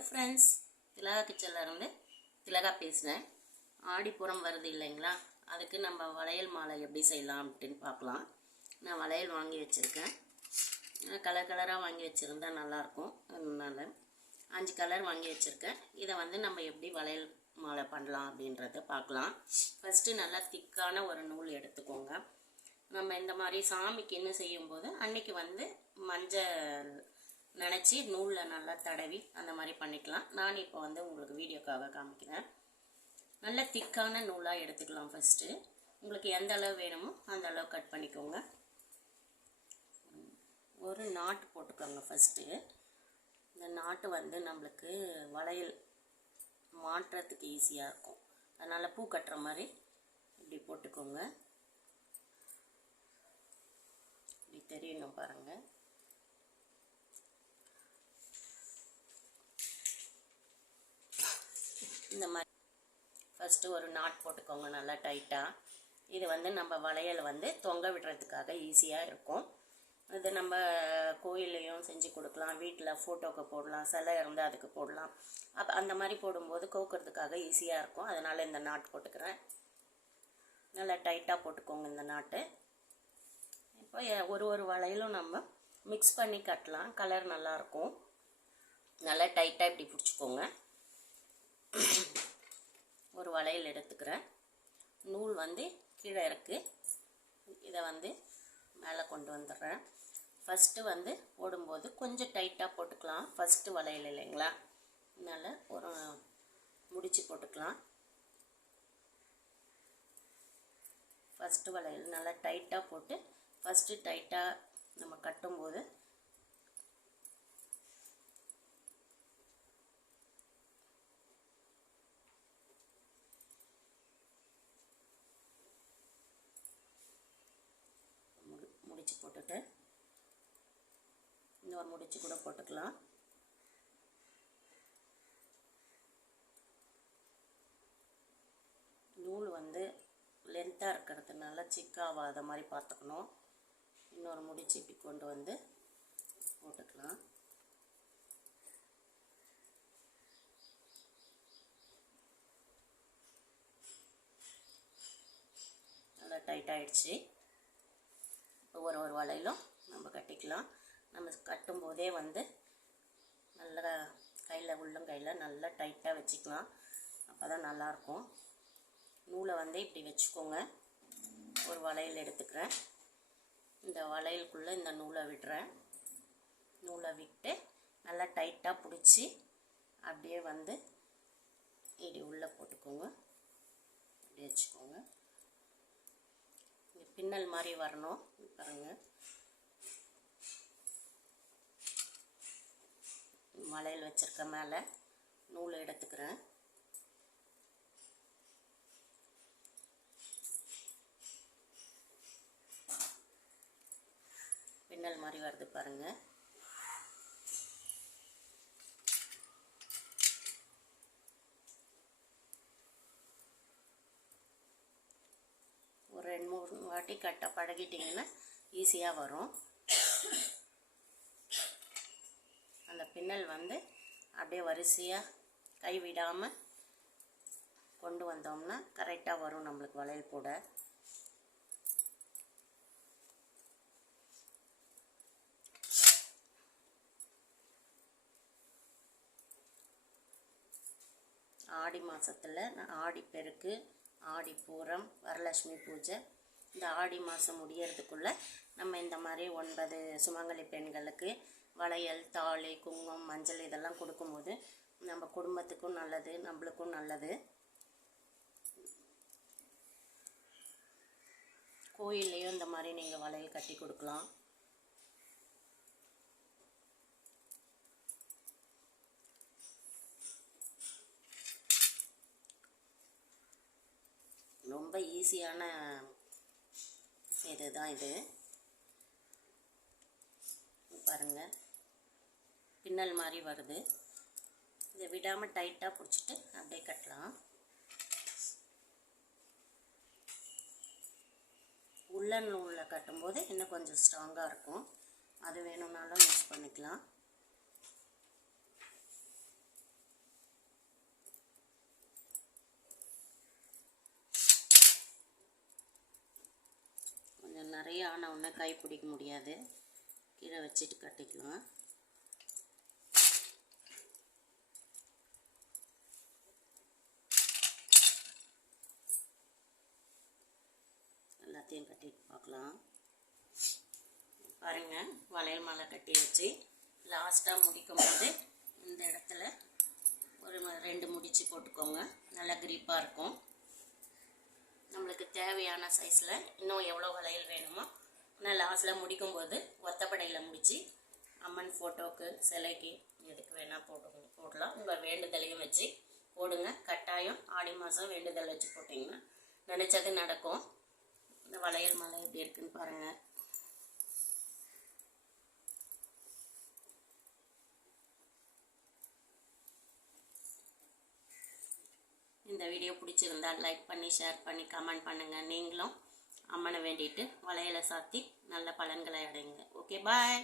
Hello friends, திலகா கிச்சன்லேருந்து திலகா பேசுகிறேன். ஆடிப்புறம் வருது இல்லைங்களா, அதுக்கு நம்ம வளையல் மாலை எப்படி செய்யலாம் அப்படின்னு பார்க்கலாம். நான் வளையல் வாங்கி வச்சுருக்கேன். கலர் கலராக வாங்கி வச்சுருந்தா நல்லாயிருக்கும். அதனால 5 கலர் வாங்கி வச்சுருக்கேன். இதை நம்ம எப்படி வளையல் மாலை பண்ணலாம் அப்படின்றத பார்க்கலாம். ஃபஸ்ட்டு நல்லா திக்கான ஒரு நூல் எடுத்துக்கோங்க. நம்ம இந்த மாதிரி சாமிக்குன்னு செய்யும்போது அன்றைக்கி மஞ்சள் நினச்சி நூலில் நல்லா தடவி அந்த மாதிரி பண்ணிக்கலாம். நான் இப்போ உங்களுக்கு வீடியோக்காக காமிக்கிறேன். நல்ல திக்கான நூலாக எடுத்துக்கலாம். ஃபஸ்ட்டு உங்களுக்கு எந்த அளவு வேணுமோ அந்த அளவு கட் பண்ணிக்கோங்க. ஒரு நாட்டு போட்டுக்கோங்க. ஃபஸ்ட்டு இந்த நாட்டு நம்மளுக்கு வளையல் மாட்டுறதுக்கு ஈஸியாக இருக்கும். அதனால் பூ கட்டுற மாதிரி இப்படி போட்டுக்கோங்க. இப்படி தெரியணும் பாருங்கள். இந்த மாதிரி ஃபஸ்ட்டு ஒரு நாட் போட்டுக்கோங்க நல்லா டைட்டாக. இது நம்ம வளையல் தொங்க விடுறதுக்காக ஈஸியாக இருக்கும். இது நம்ம கோயில்லையும் செஞ்சு கொடுக்கலாம், வீட்டில் ஃபோட்டோக்கு போடலாம், சிலை இருந்தால் அதுக்கு போடலாம். அப்போ அந்த மாதிரி போடும்போது கோக்கிறதுக்காக ஈஸியாக இருக்கும். அதனால் இந்த நாட் போட்டுக்கிறேன். நல்லா டைட்டாக போட்டுக்கோங்க இந்த நாட்டு. இப்போ ஒரு வளையலும் நம்ம மிக்ஸ் பண்ணி கட்டலாம். கலர் நல்லாயிருக்கும். நல்லா டைட்டாக இப்படி பிடிச்சிக்கோங்க. ஒரு வளையல் எடுத்துக்கிறேன். நூல் கீழே இருக்குது. இதை மேலே கொண்டு வந்துடுறேன். ஃபஸ்ட்டு போடும்போது கொஞ்சம் டைட்டாக போட்டுக்கலாம். ஃபஸ்ட்டு வளையல் இல்லைங்களா, அதனால் ஒரு முடிச்சு போட்டுக்கலாம். ஃபஸ்ட்டு வளையல் நல்லா டைட்டாக போட்டு ஃபஸ்ட்டு டைட்டாக நம்ம கட்டும்போது முடிச்சு போட்டுட்டு இன்னொரு முடிச்சு கூட போட்டுக்கலாம். நூல் லென்த்தாக இருக்கிறதுனால சிக்காவாத மாதிரி பார்த்துக்கணும். இன்னொரு முடிச்சு இப்படி கொண்டு போட்டுக்கலாம். நல்லா டைட் ஆகிடுச்சு. ஒரு வளையலும் நம்ம கட்டிக்கலாம். நம்ம கட்டும்போதே நல்லா கையில் உள்ளங்கையில் நல்லா டைட்டாக வச்சுக்கலாம். அப்போ தான் நல்லாயிருக்கும். நூலை இப்படி வச்சுக்கோங்க. ஒரு வளையல் எடுத்துக்கிறேன். இந்த வளையலுக்குள்ளே இந்த நூலை விடுறேன். நூலை விட்டு நல்லா டைட்டாக பிடிச்சி அப்படியே இப்படி உள்ளே போட்டுக்கோங்க. இப்படி வச்சுக்கோங்க. பின்னல் மாதிரி வரணும் பாருங்கள். வளையல் வச்சிருக்க மேலே நூல் எடுத்துக்கிறேன். பின்னல் மாதிரி வருது பாருங்கள். ஒரு 2-3 வாட்டி கட்ட பழகிட்டிங்கன்னா ஈஸியாக வரும். அந்த பின்னல் அப்படியே வரிசையாக கை விடாமல் கொண்டு வந்தோம்னா கரெக்டாக வரும் நம்மளுக்கு வளையல் போட. ஆடி மாதத்தில் ஆடிப்பெருக்கு, ஆடிப்பூரம், வரலட்சுமி பூஜை, இந்த ஆடி மாதம் முடியறதுக்குள்ளே நம்ம இந்த மாதிரி 9 சுமங்கலி பெண்களுக்கு வளையல், தாலி, குங்குமம், மஞ்சள் இதெல்லாம் கொடுக்கும்போது நம்ம குடும்பத்துக்கும் நல்லது, நம்மளுக்கும் நல்லது. கோயில்லையும் இந்த மாதிரி நீங்கள் வளையல் கட்டி கொடுக்கலாம். ரொம்ப ஈஸியான இதுதான் இது. பாருங்கள், பின்னல் மாதிரி வருது. இதை விடாமல் டைட்டாக பிடிச்சிட்டு அப்படியே கட்டலாம். உள்ளன் நூலில் கட்டும்போது இன்னும் கொஞ்சம் ஸ்ட்ராங்காக இருக்கும். அது வேணும்னாலும் யூஸ் பண்ணிக்கலாம். நிறைய ஆன உடனே கை பிடிக்க முடியாது, கீழே வச்சுட்டு கட்டிக்கலாம். எல்லாத்தையும் கட்டிட்டு பார்க்கலாம். பாருங்கள், வளையல் மாலை கட்டி வச்சு லாஸ்ட்டாக முடிக்கும் போது இந்த இடத்துல ஒரு 2 முடிச்சு போட்டுக்கோங்க. நல்லா கிரிப்பாக இருக்கும். நம்மளுக்கு தேவையான சைஸில் இன்னும் எவ்வளோ வளையல் வேணுமோ நான் லாஸ்ட்டில் முடிக்கும்போது ஒத்தப்படையில் முடித்து அம்மன் ஃபோட்டோவுக்கு, சிலைக்கு, எதுக்கு வேணால் போடலாம். உங்கள் வேண்டுதலையும் வச்சு போடுங்க. கட்டாயம் ஆடி மாதம் வேண்டுதல் வச்சு போட்டிங்கன்னா நினச்சது நடக்கும். இந்த வளையல் மாலை எப்படி இருக்குன்னு பாருங்கள். இந்த வீடியோ பிடிச்சிருந்தால் லைக் பண்ணி, ஷேர் பண்ணி, கமெண்ட் பண்ணுங்கள். நீங்களும் அம்மனை வேண்டிட்டு வளையலை சாத்தி நல்ல பலன்களை அடையுங்க. ஓகே, பாய்.